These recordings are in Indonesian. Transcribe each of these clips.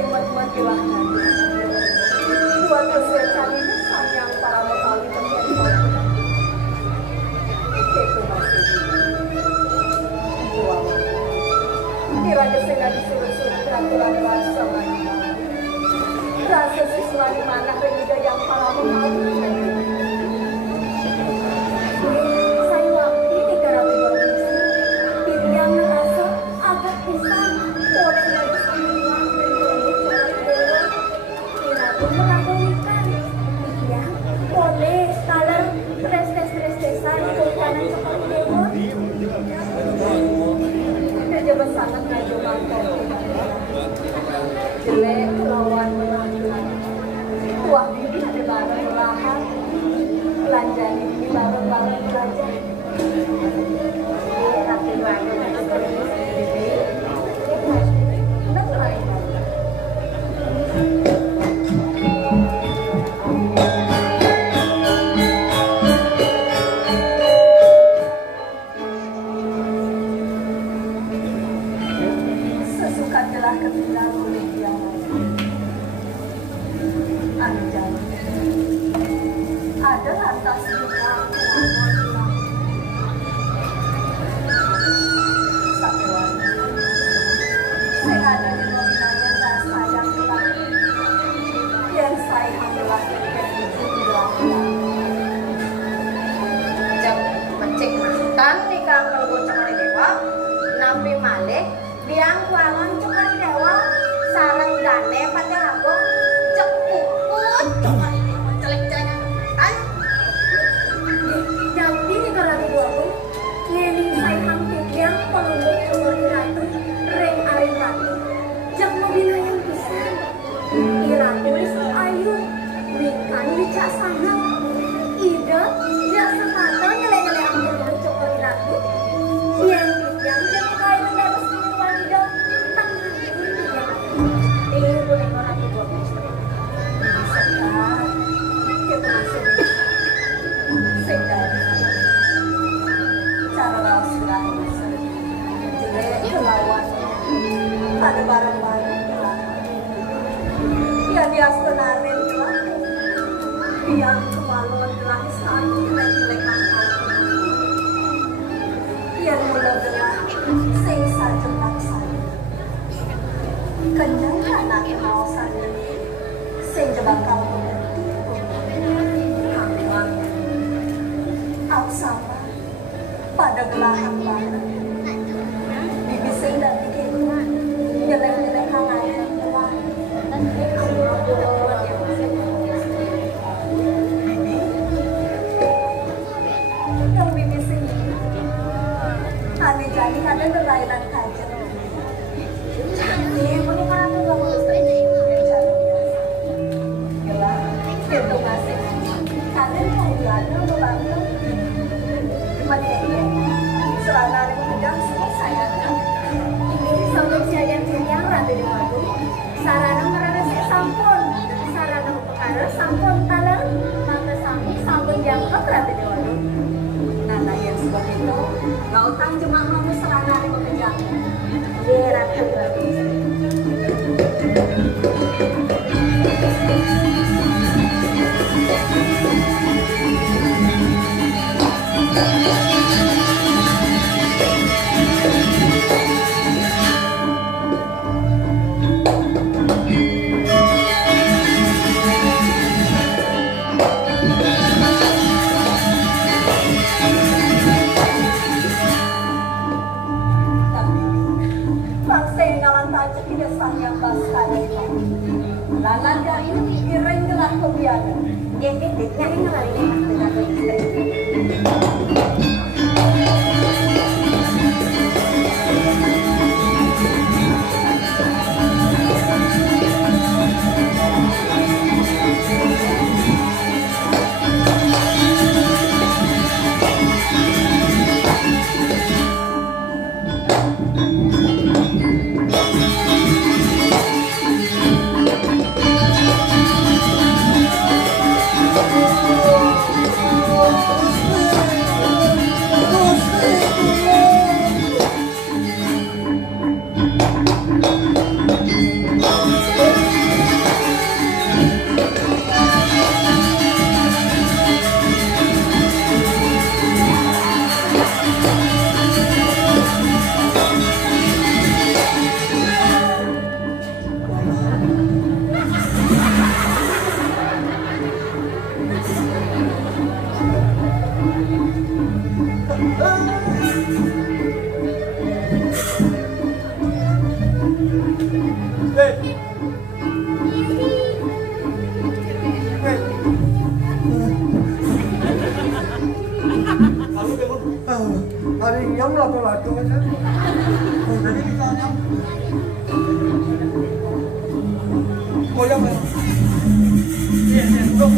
sing mat-matilah nanti. Buat kesehatan ini sayang para bekali terjadi. Itu masih buang. Kira-kira saya disuruh-suruh peraturan rasa lagi. Rasa siswa di mana juga yang para bekali. Saya waktu di Karawi Bornisi, yang merasa agak pisang oleh lagi sama uang berjuang jalan kira pun melakukan iya oleh kaler stres-stresan kanan seperti dewa kerja sangat ngaju mangkok jelek lawan melanjut wah ini ada barang melahan belanjaan ini barang-barang belanja tapi barang sesuka telah kebilang oleh dia anjay ada lantas juga biang kualan cukari dewa sarang dane pada rambung cek puput cukari dewa celek-celekan kan jadi nih kalau lagi gua pun ngeling saya hampir yang pengundur cukari ratu reng arin ratu jak mobil yang bisa iratu ayu wikan dicak sana ide jak sepatu nyele-nyele hampir cukari ratu yang jadi kain bebas ada barang-barang ya dia sebenarnya yang kemaluan telah satu jelek-jelek yang mulai sing saja maksa kenyang anak kawasan sing jebakal hanggang sama pada belahan banget bibising dan bikin jelek-jelek hangat yang telah yang bibising aneh jadi ada berlainan kaca cantik boleh kamu gak mau itu masih kalian mau gada membantu materi selama ada sedang saya ini saudara siang rada di waktu sarana merana saya sampun sarana perkara sampun taler mata sampun yang rada di waktu nah yang seperti itu gak utang cuma mau selana di pekerjaan dia rada bagus yang basah lalanda ini ireng gelah kebiada ini ngalih dengan istri lado aja. Jadi kita nyam. Goyang ya. Iya, dong.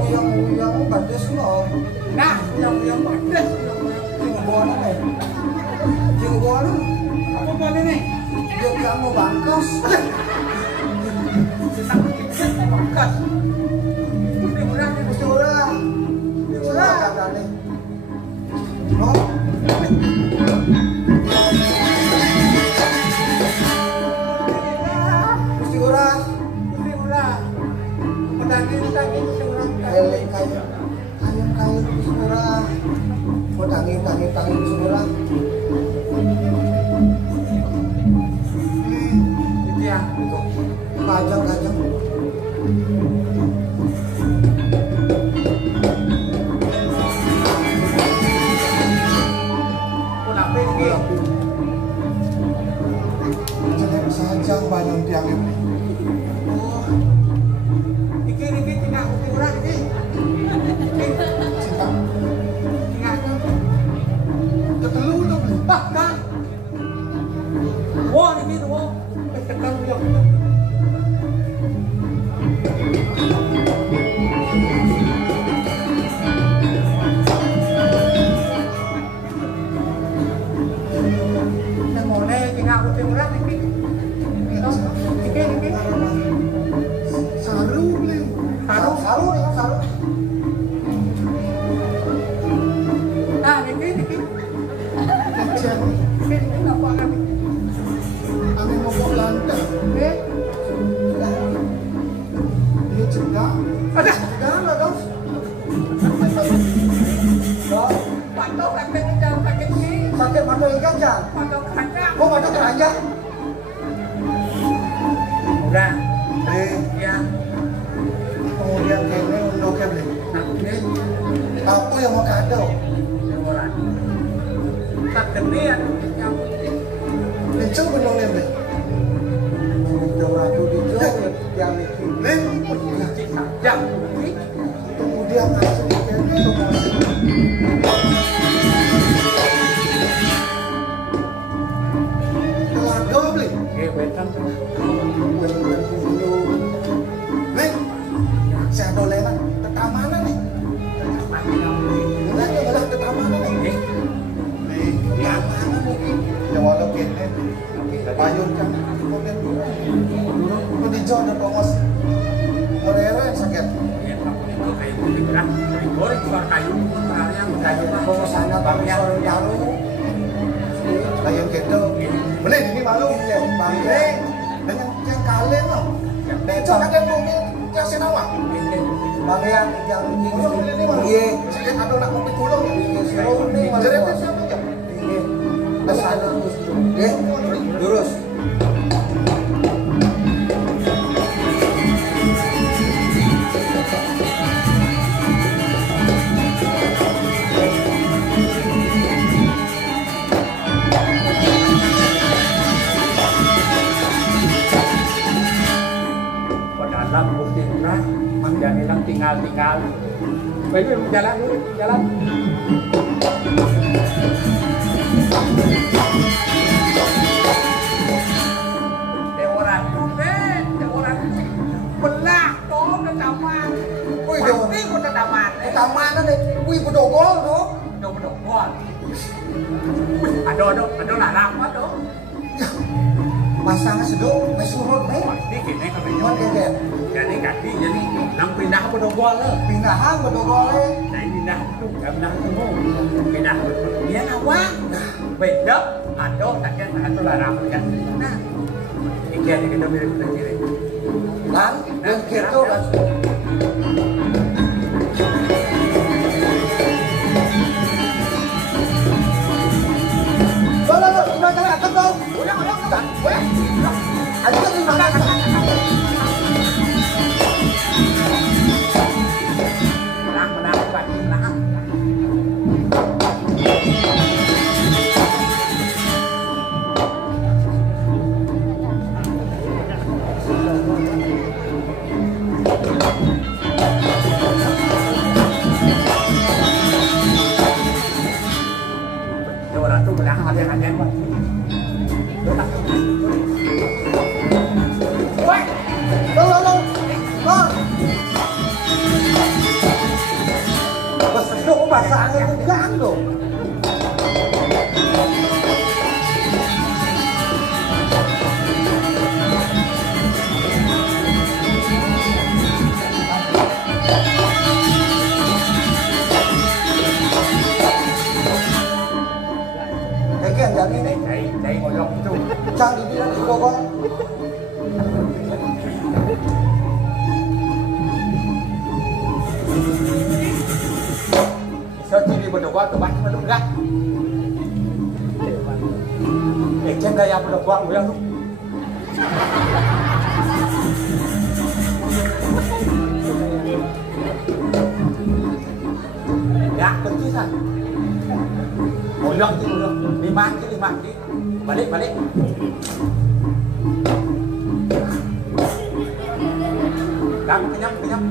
Goyang badas loh. Nah, yang badas. Jenggolan. Apa mana nih? Dia kamu bangkas. Bangkas. Mesti orang. Kadang-kadang. No. Mesti orang. Pedangin mesti orang. Kayu mesti orang. Pedangin mesti orang. Itu ya, itu. Kajang. Sajang banyak tiang ini. Oh, iki tinggal kurang iki. Cinta. Tinggal. Ketelu tuh bah kan. Wah iki tuh. Tekan yo. Nang ngene tinggal kurang iki. Saru. Ah, niki. Kajian. Ini apa kan? Ame mogok lantai. Ini cendang. Ada. Jangan lah, Dos. Patok kakek ini. Pakai patok ikan jang. Patok kacang. Kok patok keranjang? Udah. Ya. Kemudian ini untuknya beli. Nah, ini aku yang mau kado. Orang. Tak genian yang lecung benongnya beli. Jauh yang itu. Jam. Kemudian asli ini Telado beli. Betan tuh. Saya dolenan tetamanan nih. Ini adalah tetamanan nih. Yang mana mungkin? Yang walau kene, payung kan, kemudian dulu di John dan Thomas, Morera yang sakit. Iya, itu kayu putih berah, digoreng keluar kayu, kayu sana bang yang baru, kayu kendo, bener ini malu, bangke, dan yang kalian loh, John ada mungkin kasih nawak. Bagian yang ini sakit ada nak kopi kulong ini jeretnya siapa ya? Kesana lurus. Dalam bukti murah, dan hilang tinggal. Baik, jalan dulu, jalan. Deoran belah toh ke taman. Pasti ke taman. Ke taman ada, bedogol tuh. Bedogol. Ada larang apa tuh? Masang sedok, surut nih. Dikit nih katanya. Jadi kaki jadi nang pindah bedogol le. Pindahan bedogol le. Nah pindah itu, pindah semua. Pindah. Dia awak. Beda. Ada takkan ada larang kan. Nah. Iki ada kita mirip kiri. Lan, dan gitu kan. kén mà. Quay. Tolong. Kon. Besok bahasa angin bukan loh. Cái dẫn đi đấy. Chạy ngồi góc chung. Trang đi đi cô con. Sao TV berdoa ke batu menunggak? Cek gaya berdoa gue tuh. Ya, betul kan? Ulang tu ulang. 5 kali. Balik. Dah kenyang. Jangan.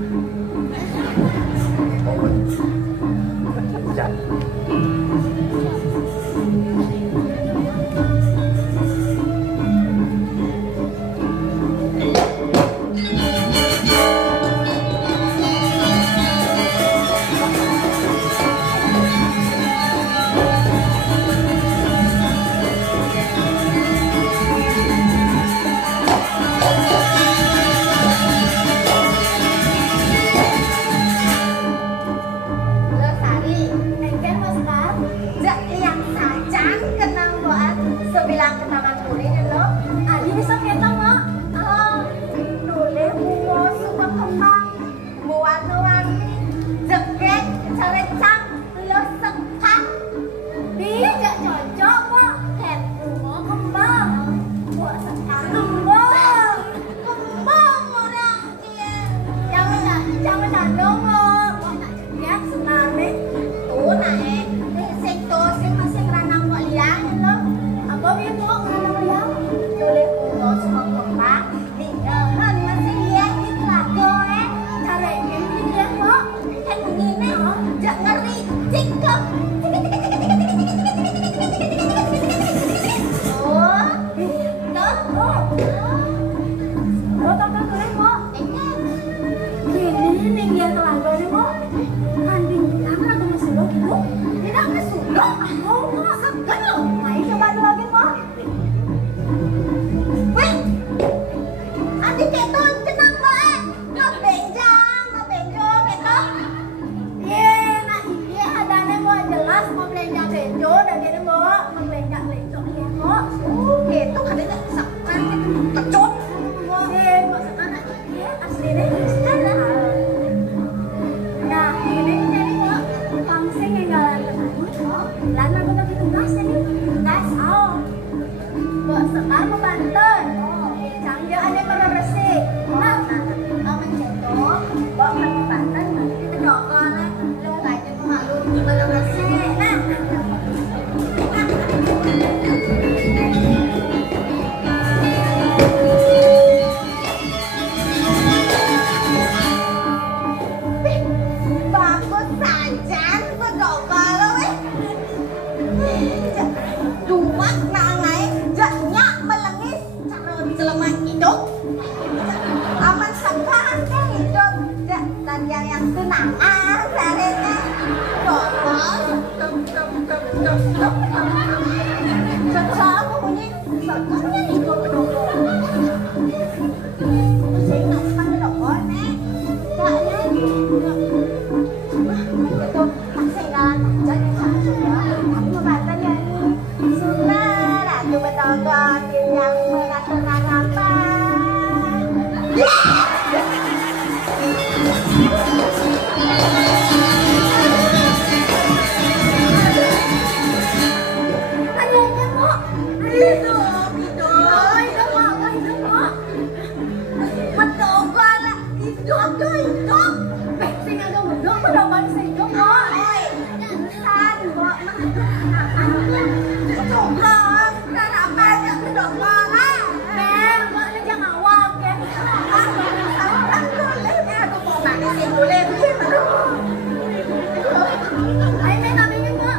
Ay, may namin yun nga.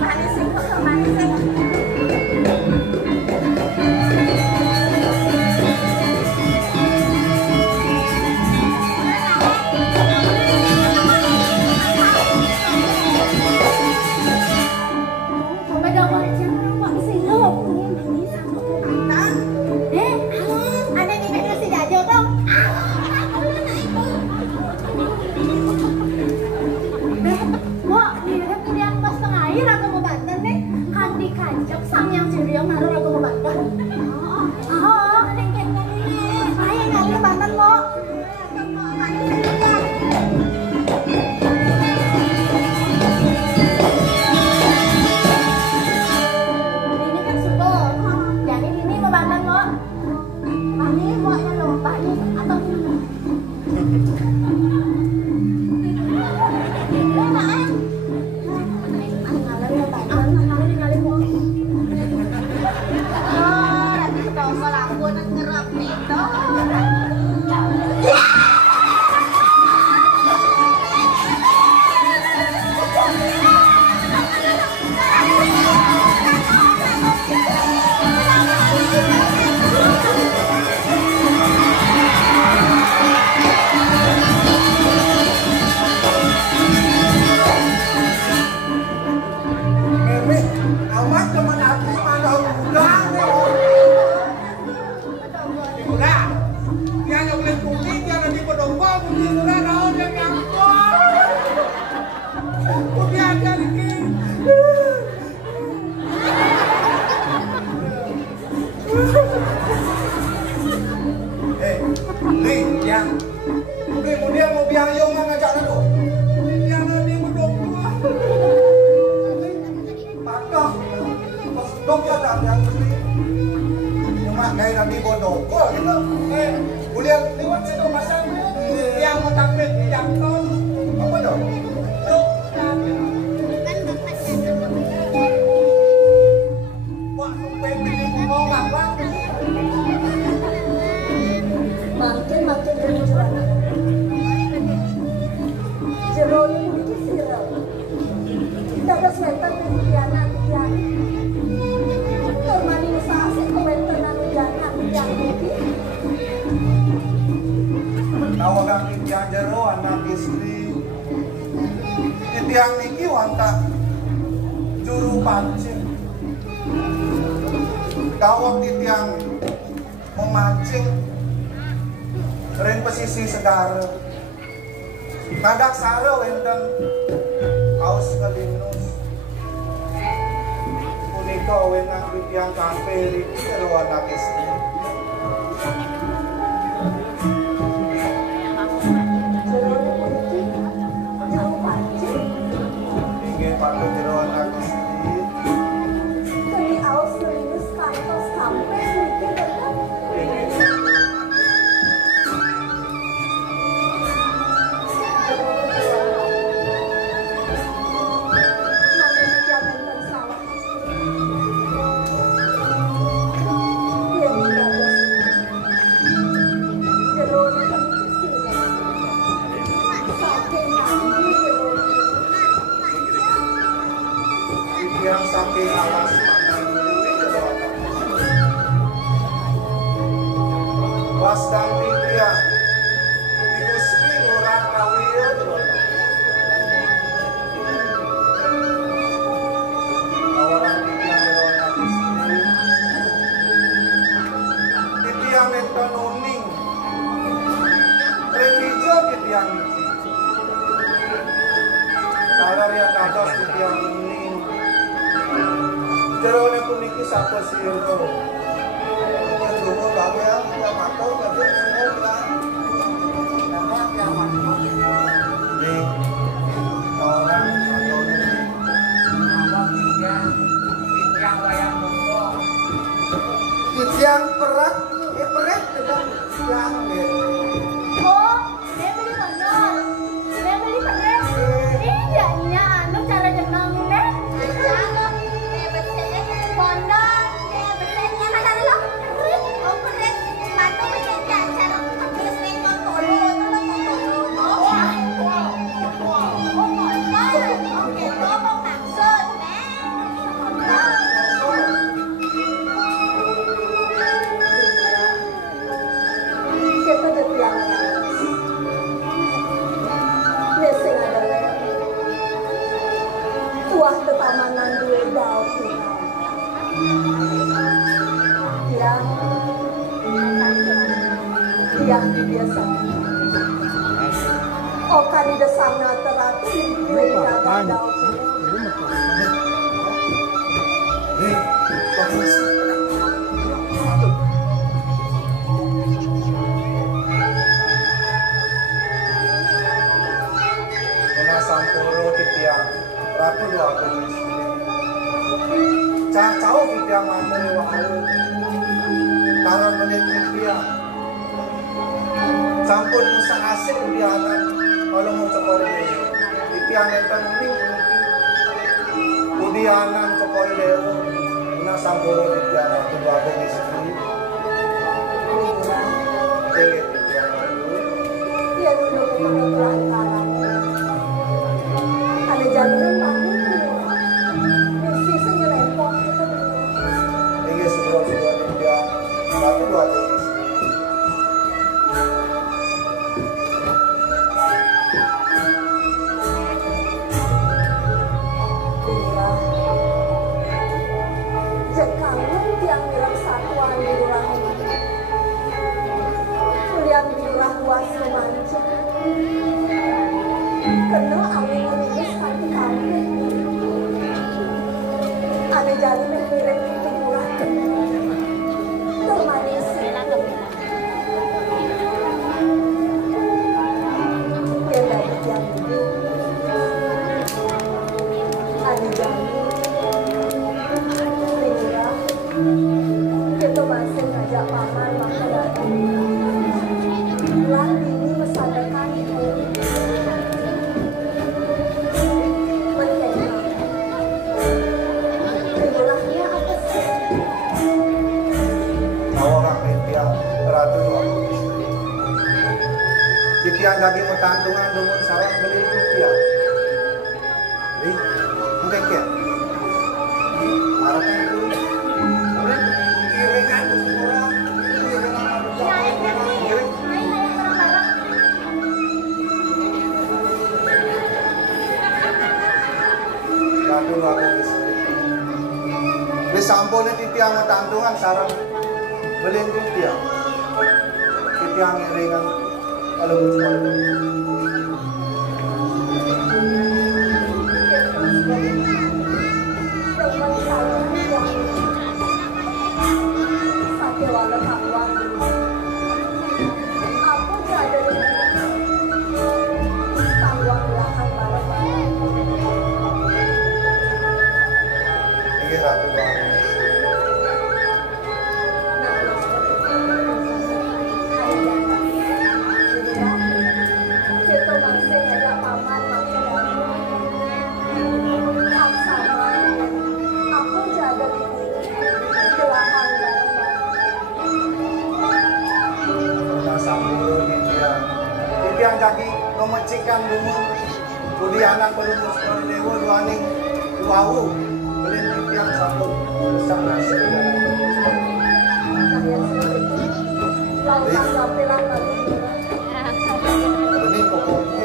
Manising ko sa manising. Cirio ngaruh lagu membantah. Oh, nengkeng ini. Saya ngaruh bantan mo. Ini kan suko. Jadi ini membantah mo. Pani mo ya lo, pani atau tiang niki wanta juru pancing. Kawat di tiang memancing ren pesisi segara. Kadak sare wenten kaos kelinus. Punika wenang di tiang kafe iki karo anak istri. Patut dirawat aku sendiri. Kami aus lulus kantos sampai sedikit tetap. Yang saking alas pangan Wasdang Titria Diguski Lurah Kawir Orang Titria Lurah Kawir Titria Menton Uning Revijo Titria Niti Kalar yang kados Titria Uning Jerone puniki sapa sira. Kedua gawean kita matur kedhe ngomong lan. Nama kiamat. Di orang atau di nama tiang layang monggo. Tiang perat peret dengan siang Oh, dia beli benar. Dia beli benar. Iya, iya, anu cara jenang deh. Pondok, betulnya mana lo? Oh, beres. Batu menjadi acara terus nengok tolo, Oke, ngomong maksud, Kita jadi yang Nesing adalah tuah tetamanan dua daun. Yang biasa. Oh, kan di sana teratur di dalam. Tahu kita mampu wahai taran menit dia. Sampun musa asing dia akan kalau mau sekali itu yang penting udianan sekali dewa na sampun dia kedua dari sini. Iya dulu kebetulan kalah. Ada jaminan bangun misi senyelempok gitu. Ini sebuah dia satu dua dari sini. Jekalan yang bilang satuan di lurah kuliah di lurah luas remaja kena angin menipis kaki kaki ada jalan yang mirip di lurah termanis yang dapat yang ini ada jalan kita masih ngajak paman maka datang lan ini mesadarkan menjadi itulah apa sih Orang dia ratu istri. Titian lagi mau tantungan dengan sarang beli dia. Jadi mungkin ya. Harapan itu kiringan orang kiring. Ratu istri. Di sampulnya titian mau tantungan sarang beli dia. Titian kiringan kalau ini ratu yang kaki memecikan dulu kudianan perumus dewa duaning duawu belin yang satu besar nasi ini pokoknya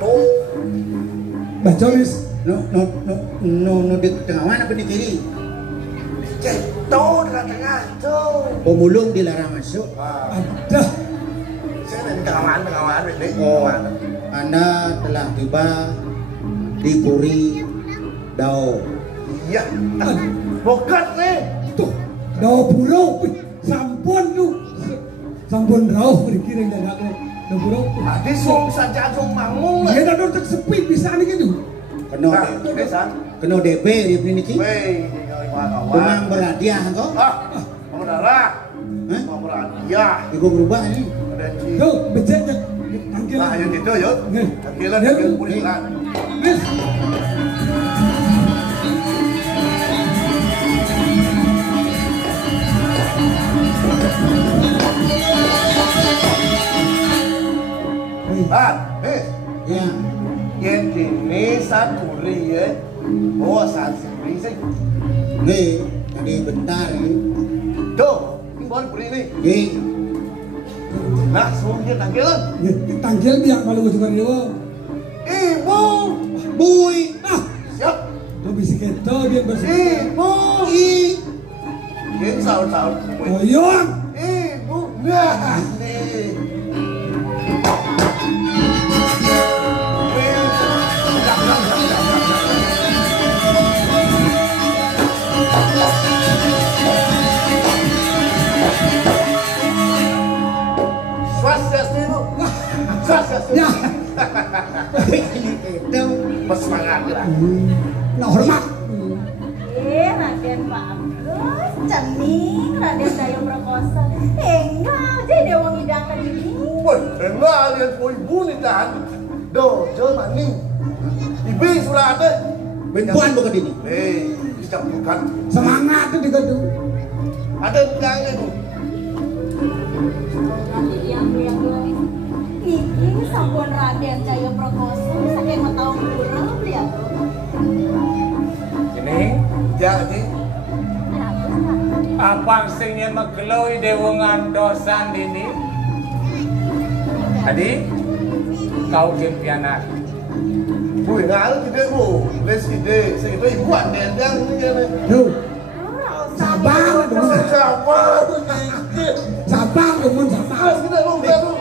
Tuh. Baca wis. No di tengah mana apa di kiri? Tuh tengah-tengah tuh. Pemulung dilarang masuk. Ada. Saya di tengah-tengah ini. Oh, Anda telah tiba di Puri Dao. Iya. Bokat nih. Tuh, Dao Purau. Sampun lu. Sampun rauh dikirim dan aku. Dao Purau. Tadi sung saja sung mangmung. Iya, dah tak sepi bisa nih gitu. Kena DP di sini ki. Wei, Demam berhadiah kok. Kamu darah. Kamu berhadiah. Ibu berubah ini. Ada ci. Tuh, beceknya. Panggil. Nah, yang gitu yuk. Panggilan pulilan. Wis. Ya. Yang ini satu ya. Oh, satu sih. Nih, tadi bentar ini. Tuh, ini baru beri nih. Nih, Langsung dia panggilan. Tanggil biar malu juga dia. Ibu. Bui. Ah, Siap. tuh bisa keto dia bersih. Ibu. Yang sahur-sahur. Oyong. Ibu. Nah, nih. Swastiastu. Swastiastu. Ya. Itu Bersemangat lah. Nah, hormat. Raden bagus, cening, Raden Daya Prakosa. Enggak, jadi dia mau ngidangkan ini. Woi, enggak lihat ibu nih kan. Do, jangan nih. Ibu sudah ada. bentuan bukan ini. Bisa bukan. Semangat itu juga tuh. Ada yang itu. Niki sampun Raden Daya Prakosa, saking mau tahu kurang ya. Ini Jadi, apa sing yen megeloi dewa ngandosan ini? Tadi kau kempianak. bu ngal ide bu, les ide, segitu ibu ada yang ini. Tuh. Sabar, teman. Sabar, Sabar, teman, sabar. kita lu udah lu.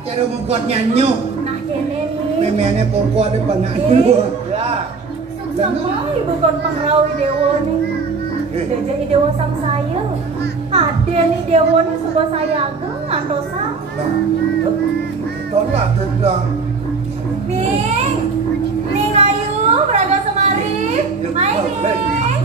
Cara mengkuat nyanyo. Nah kene nih, Memene pokok ada pengaduan. Ya. sama ibu kon pengrawi dewa nih. Jadi dewa sang saya. Ada nih dewa nih sebuah saya ageng ngantosa. Nah, itu ada yang Ning ayu Braga Semari. Hai Ning.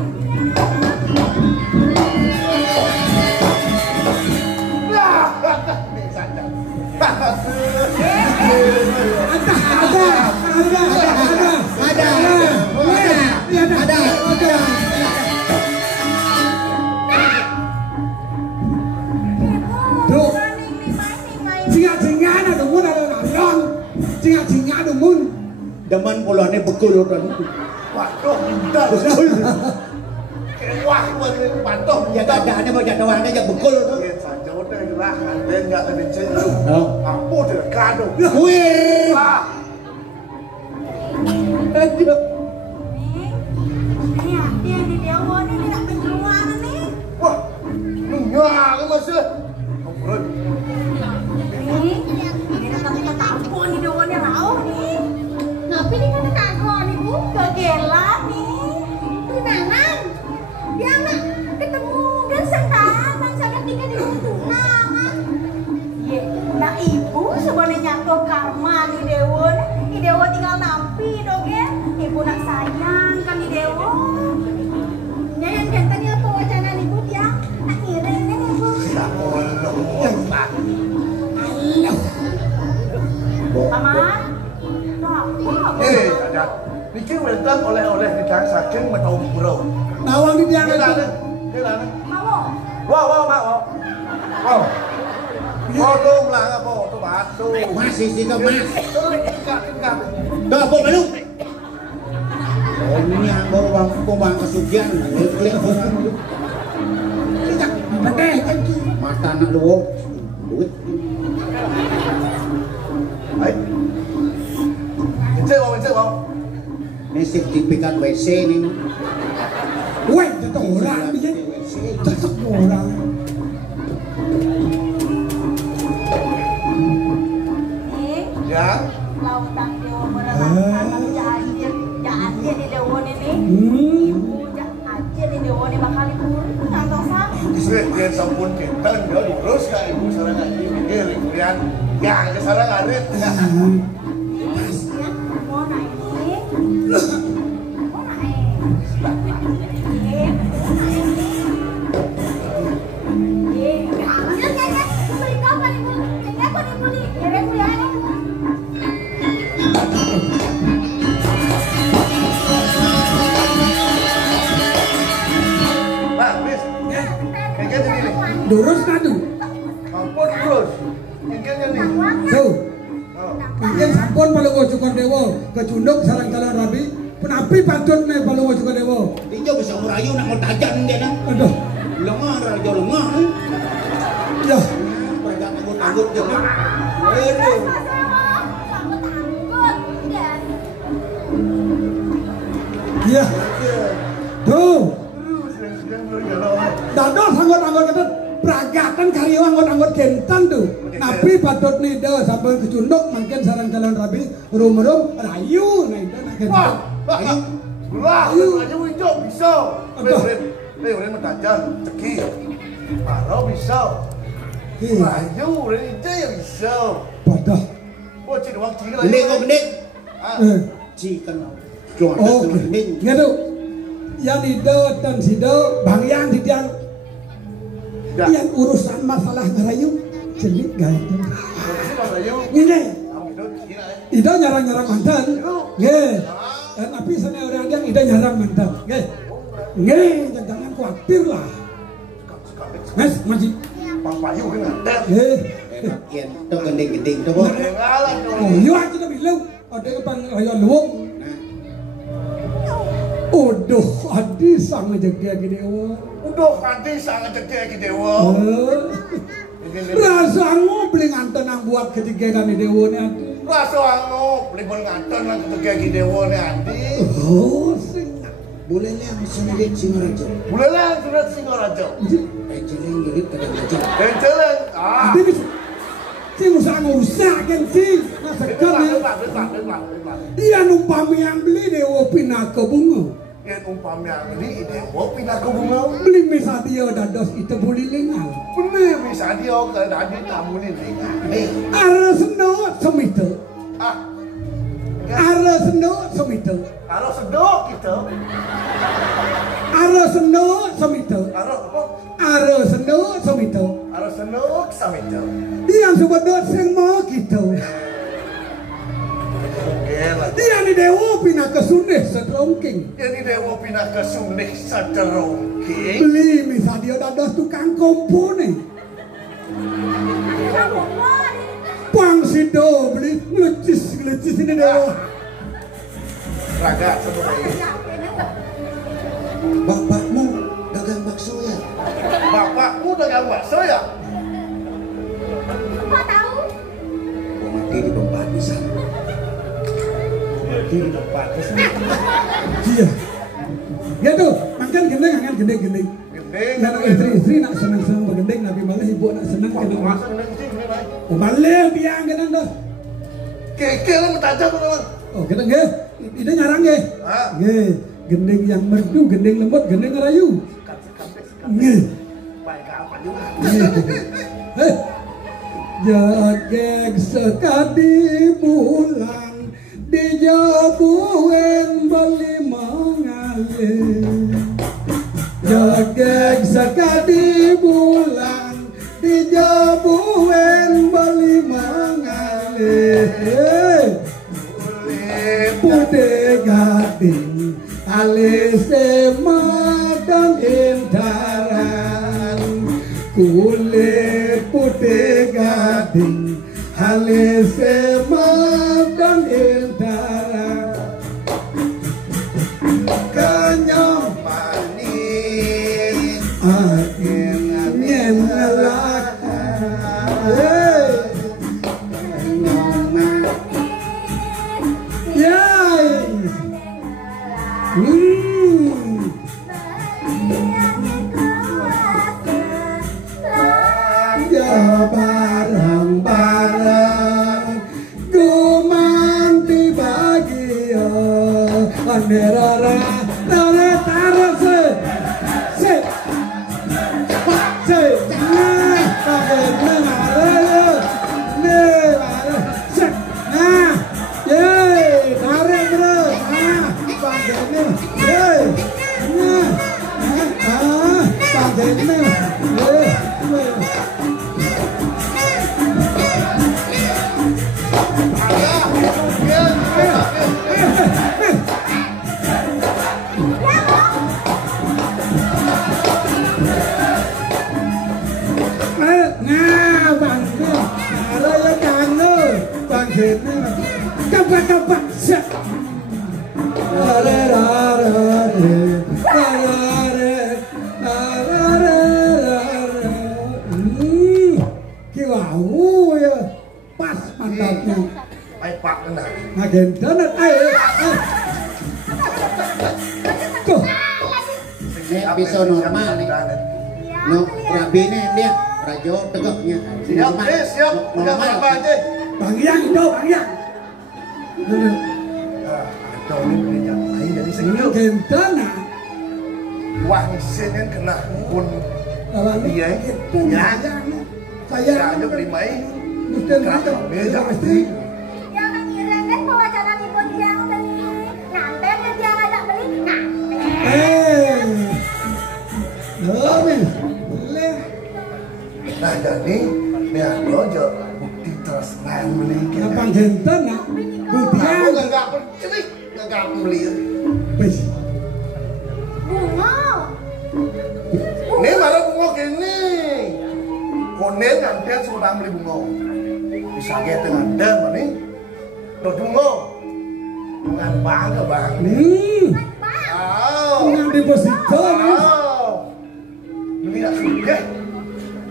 Deman polane bekul kan. waduh, udah. Wah, patuh. Ya ada mau jadwalnya aja bekul tuh. Ya saja udah lah, ada enggak ada celu. Oh. Apa dia kado? Wih. Wah. Ini ada di dewa nih tidak penjualan nih. Wah. Enggak, masih. Ampun. Nih, ini kata tampon nih dewa nih rauh nih. Tapi ini kata kagok nih bu, kegelan nih. Tunangan, dia anak ketemu dan sentapan sadar tiga di tunangan. Ye, nah ibu sebenarnya nyatu karma nih dewa nih. Nih dewa tinggal nampi dong ya. Ibu nak sayang kan nih dewa. Yang gantengnya apa wacana ibu dia? Akhirnya nih ibu. Paman, Ada. Bikin weltan oleh-oleh di kang saking metau burau. Nawang di tiang itu. Gimana? mau. Wow. Oh, dong lah apa? Tuh batu. Masih situ mas. Tingkat. Tuh apa baru? Oh ini yang bawa bang kesugihan. Klik mata anak lu. Duit. Hai. Mencet bang. Ini sertifikat WC nih. Weh, itu orang dia cocok orang. Ya. Lautan Dewa menerangkan jangan di Dewa ini. Jangan di Dewa ini bakal dikurung atau sama. Dia sampun kita dia lurus ke ibu sarang ngaji mikir kemudian ya ke sarang ngarit. Mau naik ini. Durus nadu. Ampun terus. Ingkirnya nih. Tuh. Mungkin sampun palungo Cukon Dewa kecunduk sarang calon rabi. Penapi patut nih palungo Cukon Dewa. Dia bisa merayu nak mau tajan dia nak. Aduh. Lengah raja lengah. Ya. Pergi anggut dia nak. Ya. Tuh. Dados anggot-anggot ketut peragatan karya anggot-anggot gentan tuh. Nabi patut nih dah sampai kecunduk mungkin sarang calon rabi rum-rum rayu nah itu nak gentan. Rayu. Rayu hijau bisa. Udah mentajan ceki. Kalau bisa. Rayu udah hijau ya bisa. Padah. Oh cik doang cik lah. Gending. Cik kan. Oke. Gitu. Yang itu dan sido bang yang didiang. Yang urusan masalah ngerayu jelik gaya. Ini. Ida nyarang-nyarang mantan. Nggih. Tapi sana orang yang ida nyarang mantan. Nggih. Nggih, jangan khawatir lah. Mas, maji. Bang Payu kan ada. Nggih. Kian tu gending tu boh. Oh, yo aja dah bilang. Ada pang ayo luwung. Udah adi sang jaga dewa. Udah adi sang jaga dewa. Rasa anu beli nganten ang buat ketiga kami dewa ni adi. Rasa anu beli nganten ang ketiga dewa ni adi. Oh, sing. Boleh lah sengaja Singaraja. Boleh lah surat Singaraja. Jeleng girit kadang aja. Jeleng. Adi bisa. Sing usah ngurusak kan sing. Nasekan ya. Dia numpami yang beli dewa pindah ke bunga. Yang umpamanya beli dewa pindah ke bunga. Beli misal dia dados itu boleh lengal. Beli misal dia ke dadi tak boleh lengal. Ara seno semito. Ara seno semito. Kalau sedok kita. Ara seno semito. Kalau apa? Ara seno semito. Kalau senok sama itu. Yang sebetulnya sing mau kita. Dia ni dewa pindah ke Sundeh seterongking. Jadi dewa pindah ke Sundeh seterongking. Beli misal dia dados tukang kompo ni. Pang sido beli ngelecis ini dewa. Raga sebenarnya. Bapakmu dagang bakso ya? Bapakmu dagang bakso ya? Kok tahu? Mati di tempat di sana. Di tempat di sana. Iya. Gitu, makan gendeng, angan gendeng. Gendeng. Nak istri nak senang-senang bergendeng, Nabi malah ibu nak senang gendeng. Masa gendeng sih ni baik. Oh, malah biang gendeng dah. Keke lah mentajam tu teman. Oh, gendeng ge. Ida nyarang ge. Ge, gendeng yang merdu, gendeng lembut, gendeng ngerayu. Ge. Baik apa juga. Jageg sekadi bulan dijabuin beli mengalir. Jageg sekadi bulan dijabuin beli mengalir. Putih gading alis madan indaran. Kulit putih gading halis madan indaran. Kenyang Manis. angin ngelakar. Ya Banderara Tore taruh se nah pakai menara ne mana se nah ye tarik terus pakai ini ye nah pakai ini Kapak siap. Kilau ya pas mantapnya. Ai pak enak. Makin danet tuh. Ini bisa normal nih. No, rabine dia rajo tegaknya. Siap, siap. Normal Apa aja? Bang Yang itu, Bang Yang. Atau ini punya lain dari segitu. Gentana. Wah, sini kena pun Iya, ya. Saya aja kelimai. mesti Beda pasti. Jangan ngirengen pewacana ibu yang tadi. Nganten ya dia ngajak beli. Boleh. Nah, jadi dia aja bukti terus lain beli. Gampang gentana. Buktian. Aku nggak percaya, nggak beli. Wes. Bunga. Ini malah bunga gini. Konen nganten sudah beli bunga. Bisa gitu nganten mana? Lo bunga. Dengan bangga bang. Dengan deposito. Ini tidak sudah.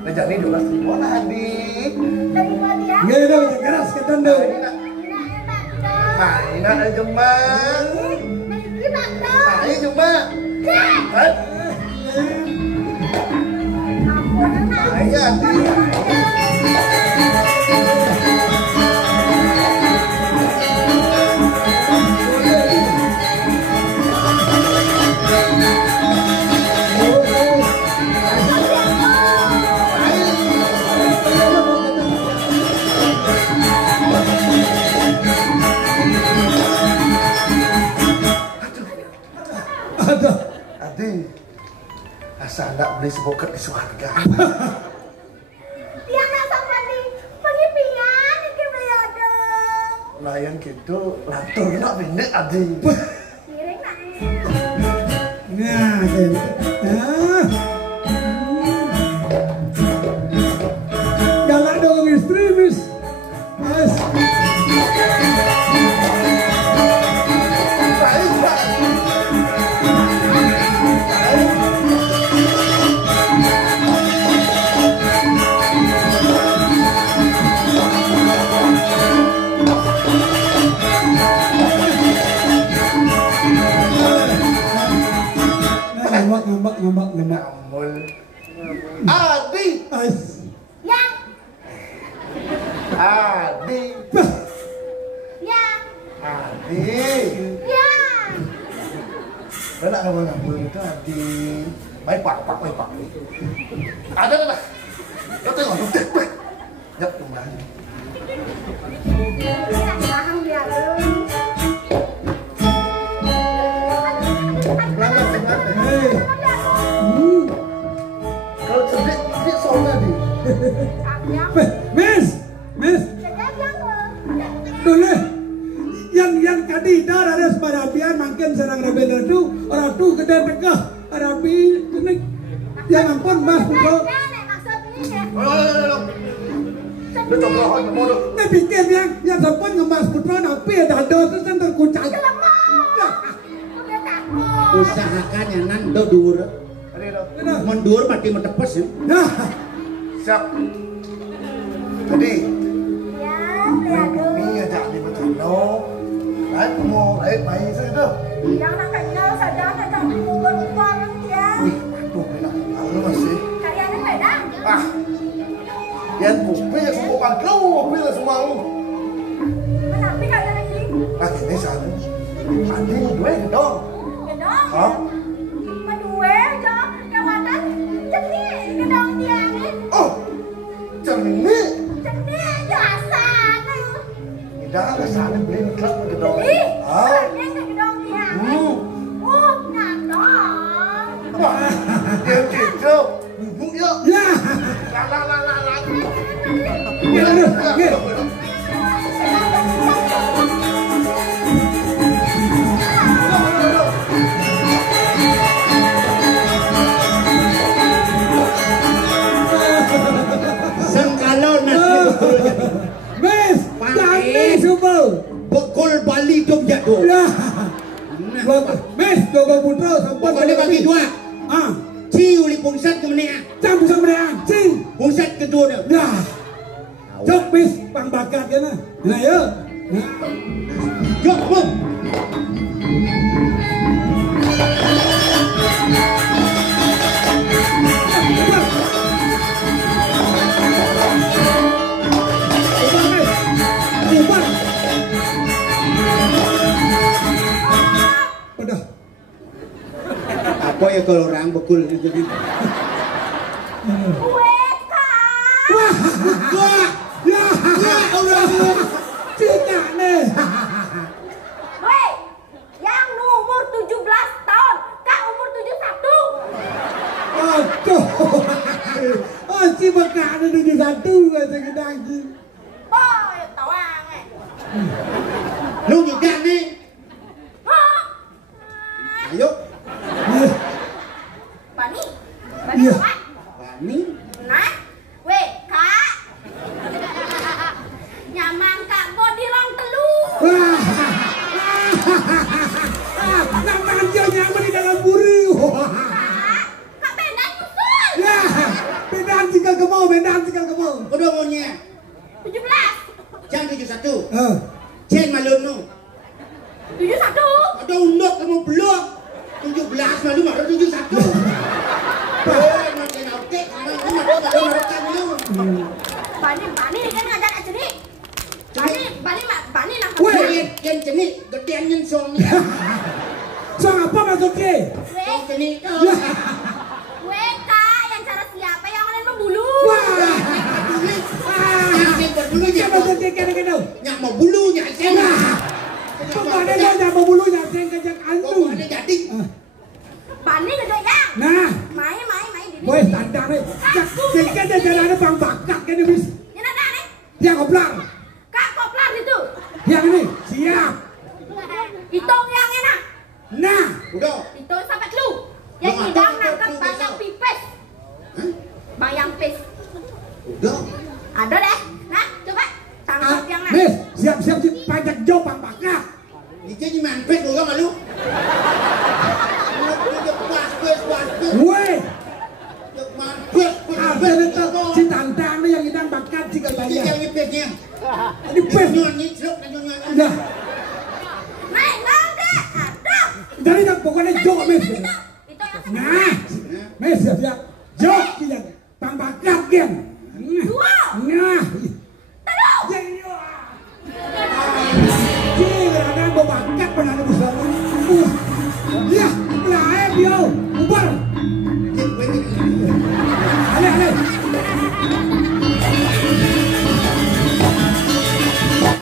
Nah jadi 12.000 lah adik. Terima dia. Nggak ada keras ketan deh. Mainan aja jembang. Main jembang. Main ya adik. Ada. Adik. Asal nak beli sebokat di surga. Dia nak sama di pengipian ke belada. Nah yang gitu lantur nak bini adik. Kiring nak. Nah, gitu. Nah. Galak dong istri, Miss. Mas. Baik pak. Ngambak. Namun Adi. Ais. Yang. Adi. Yang. Adi. Yang. Benak ngambul itu Adi. Baik pak. Ada. Lo tengok duduk pak. Nyap kembali. Tidak paham dia lu. Pelan-pelan dengar deh. Hei. Kalau sedih soalnya di. Miss. Dulu. Yang kadida harus parabian makin serang rebel ratu. Ratu gede tegah. Arabi jenik. Yang ampun mas puto. Lu coba hon mau dong. Nah pikir yang sampun ngemas putra napi dado terus kan terkucak. Usahakan yang nan do dur. Ada dong. Mendur mati mentepes ya. Nah, Siap. Tadi Ya, ini aja di Betano. Baik mau baik main saja. yang nak kenal sadar tak umur-umur dia. Tuh enak. Aku masih. Kalian ini dah. Ah. Yang kopi semua pangkau, kopi lah semua. Menapi kalian lagi. Ah ini sana. Adi dua dong. Gedong. Hah? Madue jo kawanan ceni gedong tiang. Oh, cernik. Ceni jasane. Tidak ada sana beli klub gedong. Ih, Ah, ini gedong tiang. Oh, nandong. dia gitu. Bubuk yuk. Ya. La. Nggih, nggih. Sengkalon nasi bekul jadi. Mes, tani semua. Bekul Bali tu jatuh. Ya. Mes, dogo putra sampai Pokoknya bagi dua. Ah, Ci uli pungsat ke mana? jam bisa mereka cing. Pungsat kedua dah. Ya. Jok mes, bang bakat ya nah. Nah ya. Nah. Jom, bom. Udah. Apa ya kalau orang bekul itu jadi? Kue kak. Wah, ya, Allah, cita nih. Weh, yang umur 17 tahun, kak umur 71. Aduh, oh si bekak ada 71 kata gedang si. Boy, tawang Lu tidak ni. Ayo. Bani, Iya. Kak. Bani. Nah, weh, kak. Nyaman kak body rong telu. Wah, nama dia nyaman di dalam buri. Kak bedan nyusul. Ya, bedaan tinggal ke mau, bedaan tinggal ke mau. Udah maunya. 17. Jam 71. Cen malun no. 71. Ada undok kamu belum. 17 malu marah 71. Eh, macam oke. Malu lu. Bani kan ngajar aja nih. Bani nak. Weh, yang jenis gedean yang songnya. Soal apa maksudnya? Song jenis. Weh, kak, yang cara siapa yang kalian membulu? Wah, Yang berbulu siapa maksudnya kadang-kadang? Yang mau bulunya saya. Pokoknya dia yang mau bulunya, saya kejak antum. Pokoknya jadi. Bani gede ya. Nah, Main. boy standar nih. Jadi kan dia jalannya bang bakat kan dia bis. Yang ada nih. Dia koplar. Kak koplar itu. Yang ini siap. Hitung yang enak. Nah, Udah. Hitung sampai lu. Yang hidang nangkep bayang pipes. Bayang pis. Udah. Ada deh. Nah, coba tangkap yang lain. Miss, siap-siap si pajak jauh bang bakat. Ini jadi mampet lu kan malu. Weh, Mampet. ada itu si tantang nih yang hidang bakat si katanya. Yang nyepetnya. Ini pes. Nyanyi celok dan nyanyi. Ya, Naik nanti. Ada. jadi yang pokoknya jauh miss. Itu yang Nah, miss siap-siap. Jauh dia bang bakat kan. dua. Nah, Terus. jadi Gila, ada bakat pernah ada bersama.